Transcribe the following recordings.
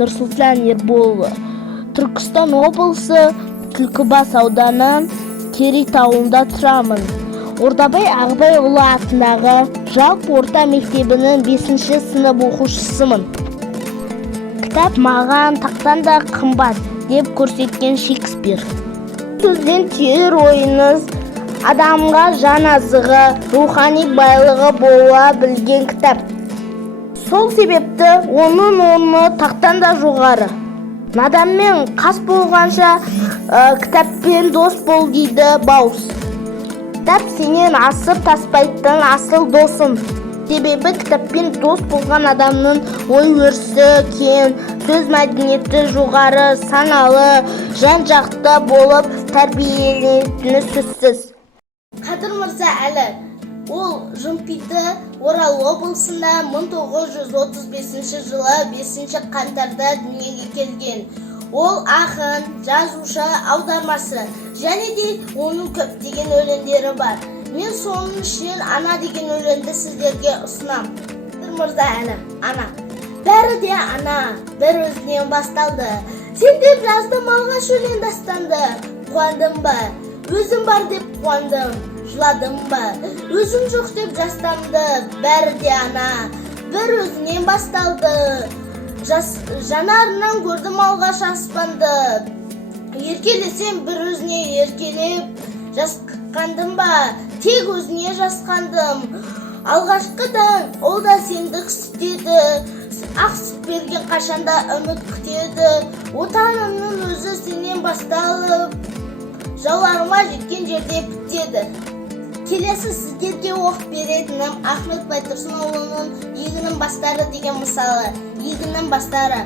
Нұрсұлтан Ерболұлы. Түркістан облысы Түлкібас ауданы Керей тауында тұрамын. Ордабай Ағбайұлы атындағы жалпы орта мектебінің 5-ші сынып оқушысымын. Кітап маған тақтан да қымбат деп көрсеткен Шекспир. Сөзден түйер ойыңыз адамға жан азығы, рухани байлығы бола білген кітап. Сол себепті оның орны тақтан да жоғары. Наданмен қас болғанша кітаппен дос бол дейді Баус. Кітап сенен асып таспайтын асыл досың. Себебі кітаппен дос болған адамның ой-өрісі кең, сөз мәдениеті жоғары, саналы, жан-жақты болып тәрбиеленетіні сөзсіз. Қадыр Мырза әлі, ол Жымпиты Орал облысында 1935 жылы 5 қаңтарда дүниеге келген. Ол ақын, жазушы, аудармасы, және де оның көптеген өлеңдері бар. Мен соның ішінен Ана деген өлеңді сіздерге ұсынам. Қадыр Мырза әлі, ана. Бәрі де ана, бір өзінен басталды. Сен деп жаздым алғаш өлең дастанды. Қуандым ба? Өзім бар деп қуандым. Жыладым ба? Өзім жоқ деп жастанды. Бәрі де ана, бір өзінен басталды. Жанарынан көрдім алғаш аспанды. Еркелесем бір өзіне еркелеп, жасқандым ба? Тек өзіне жасқандым. Алғашқыдан ол да сендік істеді. Ақ сүт берген қашанда үміт күтеді. Отанымның өзі сенен басталып, жауларыма жеткен жерде бітеді. Келесі сіздерге оқып беретінім Ахмет Байтұрсынұлының Егіннің бастары деген мысалы. Егіннің бастары.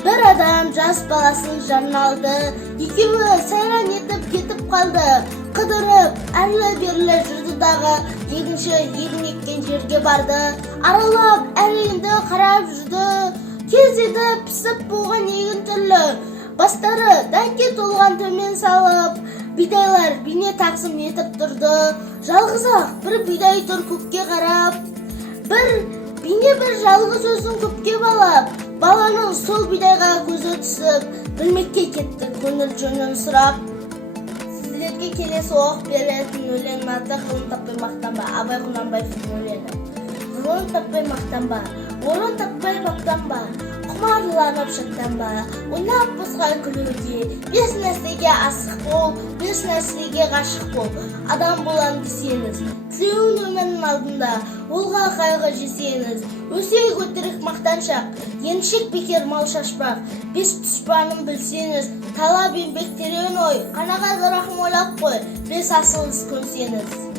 Бір адам жас баласын жанына алды. Екеуі сайран етіп кетіп қалды. Қыдырып, әрлі-берлі жүрді дағы. Егінші егін еккен жерге барды. Аралап, әлемді қарап жүрді. Кез еді пісіп болған егін түрлі. Бастары дәнге толған төмен салып, бидайлар бейне тақсым етіп тұрды. Жалғыз-ақ бір бидай тұр көкке қарап. Бір жалғыз өзін көпке балап. Баланың сол бидайға көзі түсіп, білмекке кетті көңіл жөнін сұрап. Сіздерге келесі оқып беретін өлеңнің аты «Ғылым таппай мақтанба», Абай Құнанбаевтың өлеңі. Ғылым таппай мақтанба, орын таппай баптанба, құмарланып шаттанба, ойнап босқа күлуде. Бес нәрсеге асық бол, бес нәрсеге ғашық бол. Адам болам десеңіз, тілеуін өмірінің алдында, олға қайғы жесеңіз. Өсек өтірік мақтаншақ, емшек бекер мал шашпақ. Бес тұспанын білсеңіз, талап еңбек терең ой, қанағат рахым ойлап қой. Бес асыл іс көнсеңіз.